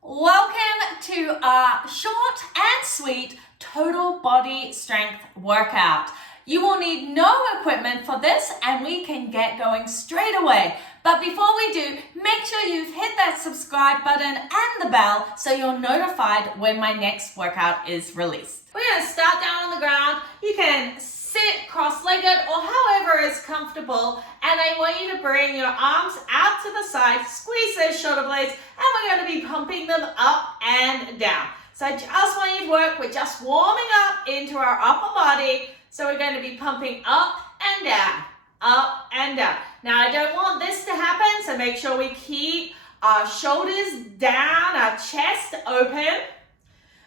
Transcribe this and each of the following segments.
Welcome to our short and sweet total body strength workout. You will need no equipment for this and we can get going straight away. But before we do, make sure you've hit that subscribe button and the bell so you're notified when my next workout is released. We're going to start down on the ground. You can sit cross-legged or however is comfortable, and I want you to bring your arms out to the side, squeeze those shoulder blades, and we're going to be pumping them up and down. So I just want you to work with just warming up into our upper body. So we're going to be pumping up and down, up and down. Now I don't want this to happen, so make sure we keep our shoulders down, our chest open.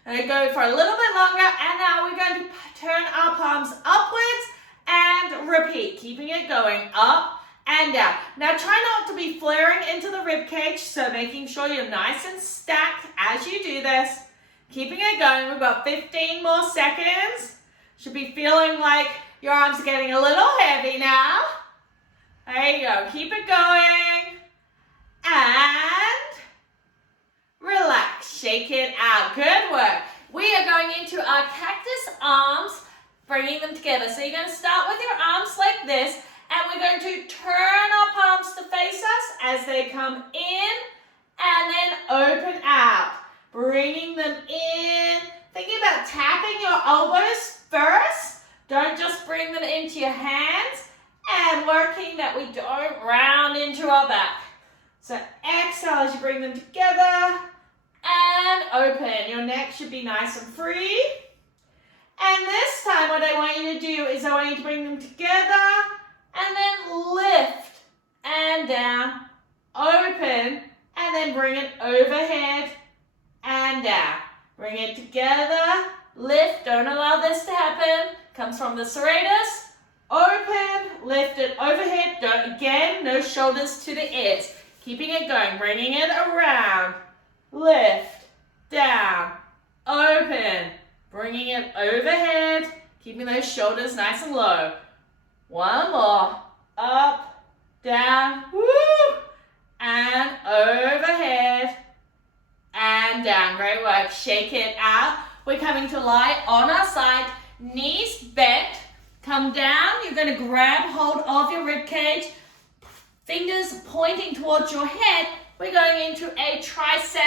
And go for a little bit longer, and now we're going to turn our palms upwards and repeat, keeping it going up and down. Now try not to be flaring into the rib cage, so making sure you're nice and stacked as you do this. Keeping it going, we've got 15 more seconds. Should be feeling like your arms are getting a little heavy now. There you go, keep it going. And relax, shake it out, good work. We are going into our cactus arms, bringing them together. So you're going to start with your arms like this, and we're going to turn our palms to face us as they come in, and then open out. Bringing them in, thinking about tapping your elbows first. Don't just bring them into your hands, and working that we don't round into our back. So exhale as you bring them together. And open. Your neck should be nice and free. And this time what I want you to do is I want you to bring them together and then lift and down, open, and then bring it overhead and down. Bring it together, lift, don't allow this to happen. Comes from the serratus, open, lift it overhead. Again, no shoulders to the ears. Keeping it going, bringing it around. Lift, down, open, bringing it overhead, keeping those shoulders nice and low. One more, up, down, woo, and overhead, and down. Great work, shake it out. We're coming to lie on our side, knees bent, come down. You're going to grab hold of your rib cage, fingers pointing towards your head. We're going into a tricep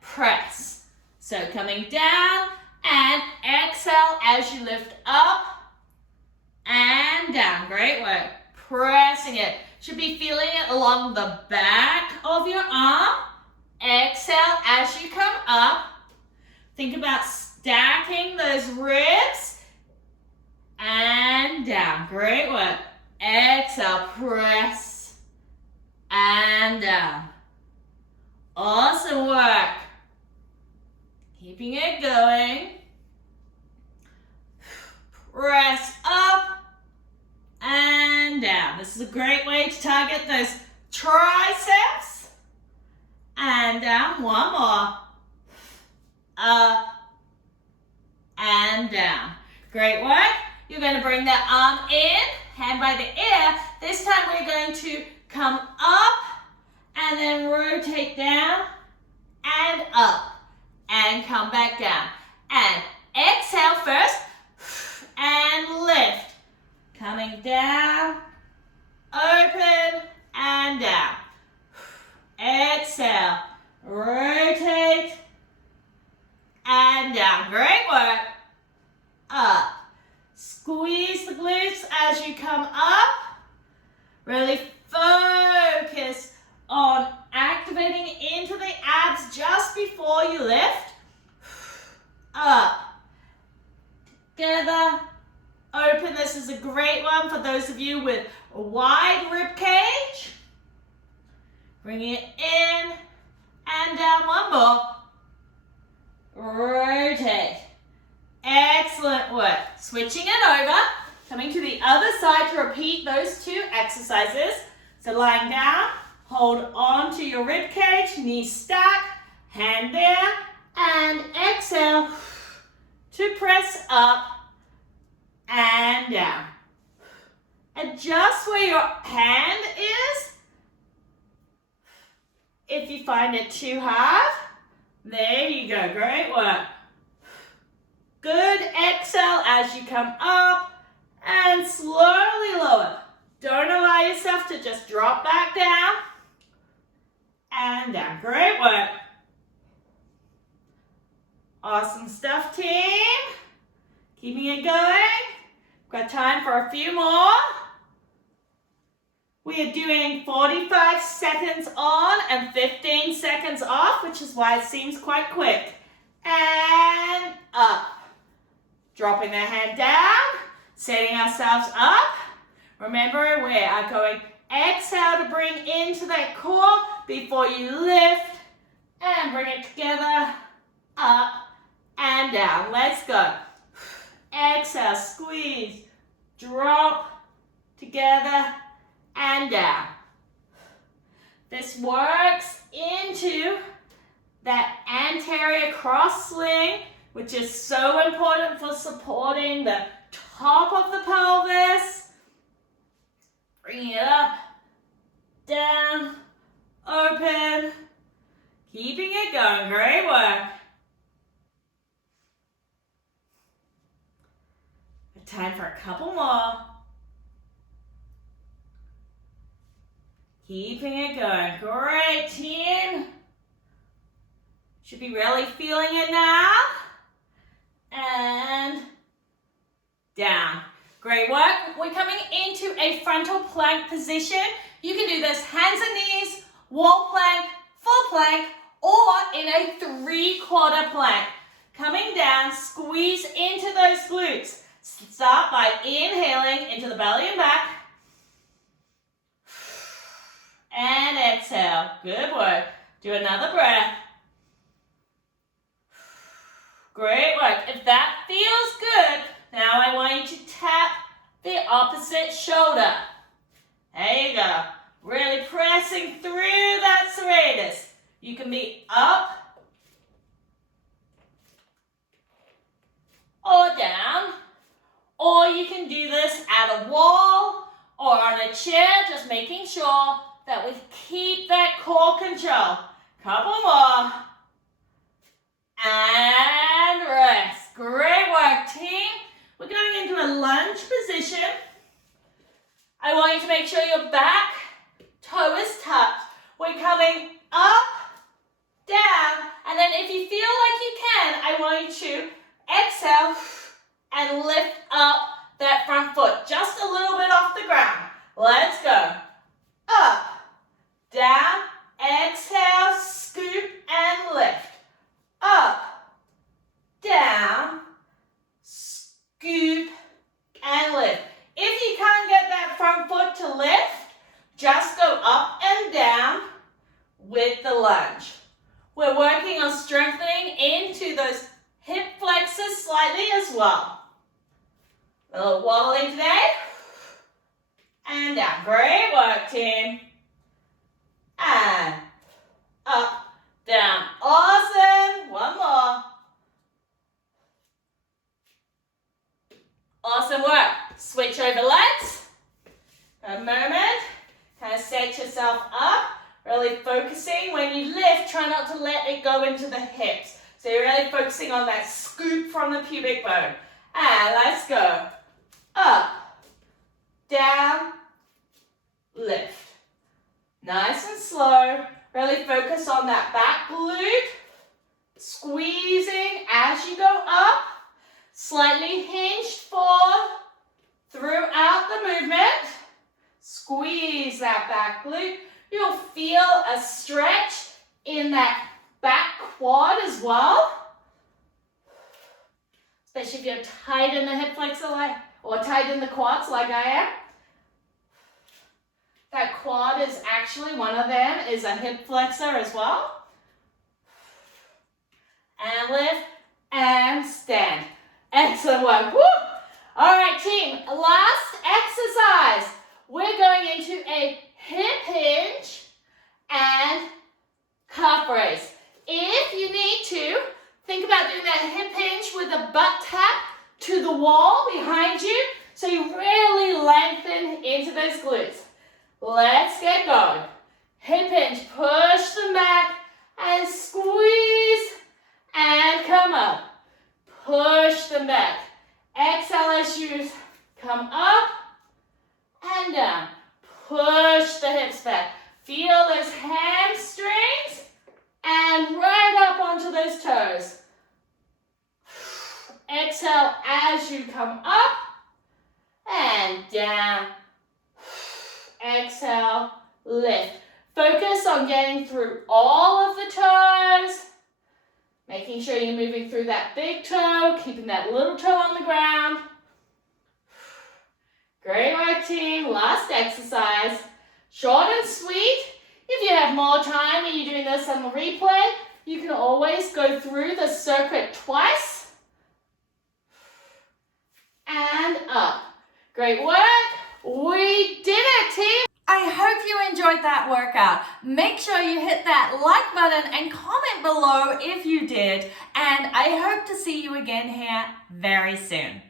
press. So coming down and exhale as you lift up and down. Great work. Pressing it. Should be feeling it along the back of your arm. Exhale as you come up. Think about stacking those ribs and down. Great work. Exhale, press and down. Awesome work. Keeping it going. Press up and down. This is a great way to target those triceps. And down. One more. Up and down. Great work. You're going to bring that arm in, hand by the ear. This time we're going to come up and then rotate down and up and come back down. And exhale first and lift. Coming down, open and down. Exhale, rotate and down. Great work. Up. Squeeze the glutes as you come up. Really focus on activating into the abs just before you lift. Up. Together. Open. This is a great one for those of you with a wide rib cage. Bring it in and down. One more. Rotate. Excellent work. Switching it over. Coming to the other side to repeat those two exercises. So lying down. Hold on to your rib cage, knees stack, hand there, and exhale to press up and down. Adjust where your hand is. If you find it too hard, then go. Great work. Good. Exhale as you come up and slowly lower. Don't allow yourself to just drop back down and down. Great work. Awesome stuff, team. Keeping it going. Got time for a few more. We are doing 45 seconds on and 15 seconds off, which is why it seems quite quick. And up. Dropping the hand down, setting ourselves up. Remember, we are going exhale to bring into that core before you lift and bring it together, up and down. Let's go. Exhale, squeeze, drop, together and down. This works into that anterior cross sling, which is so important for supporting the top of the pelvis. Bring it up, down, open, keeping it going. Great work. Time for a couple more. Keeping it going. Great, team. Should be really feeling it now. And down. Great work. We're coming into a frontal plank position. You can do this hands and knees, wall plank, full plank, or in a 3/4 plank. Coming down, squeeze into those glutes. Start by inhaling into the belly and back. And exhale. Good work. Do another breath. Great work. If that feels good, now I want you to tap the opposite shoulder. There you go. Really pressing through that serratus. You can be up or down, or you can do this at a wall or on a chair, just making sure that we keep that core control. Couple more. And rest. Great work, team. We're going into a lunge position. I want you to make sure your back toe is tucked. We're coming up, down, and then if you feel like you can, I want you to exhale and lift up that front foot just a little bit off the ground. Let's go. Up, down, exhale, scoop and lift. Up, down, scoop and lift. If you can't get that front foot to lift, just go up and down with the lunge. We're working on strengthening into those hip flexors slightly as well. A little wobbling today. And down. Great work, team. And up, down. Awesome. One more. Awesome work. Switch over legs. A Mermaid. Kind of set yourself up. Really focusing. When you lift, try not to let it go into the hips. So you're really focusing on that scoop from the pubic bone. And let's go. Up, down, lift. Nice and slow. Really focus on that back glute. Squeezing as you go up. Slightly hinged forward throughout the movement. Squeeze that back glute. You'll feel a stretch in that back quad as well. Especially if you're tight in the hip flexor or tight in the quads like I am. That quad is actually, one of them is a hip flexor as well. And lift and stand. Excellent work. Woo! All right, team, last exercise. We're going into a hip hinge and calf raise. If you need to, think about doing that hip hinge with a butt tap to the wall behind you so you really lengthen into those glutes. Let's get going. Hip hinge, push them back and squeeze and exhale as you come up and down. Exhale, lift. Focus on getting through all of the toes. Making sure you're moving through that big toe, keeping that little toe on the ground. Great work, team. Last exercise. Short and sweet. If you have more time and you're doing this on the replay, you can always go through the circuit twice. And up. Great work. We did it, team. I hope you enjoyed that workout. Make sure you hit that like button and comment below if you did. And I hope to see you again here very soon.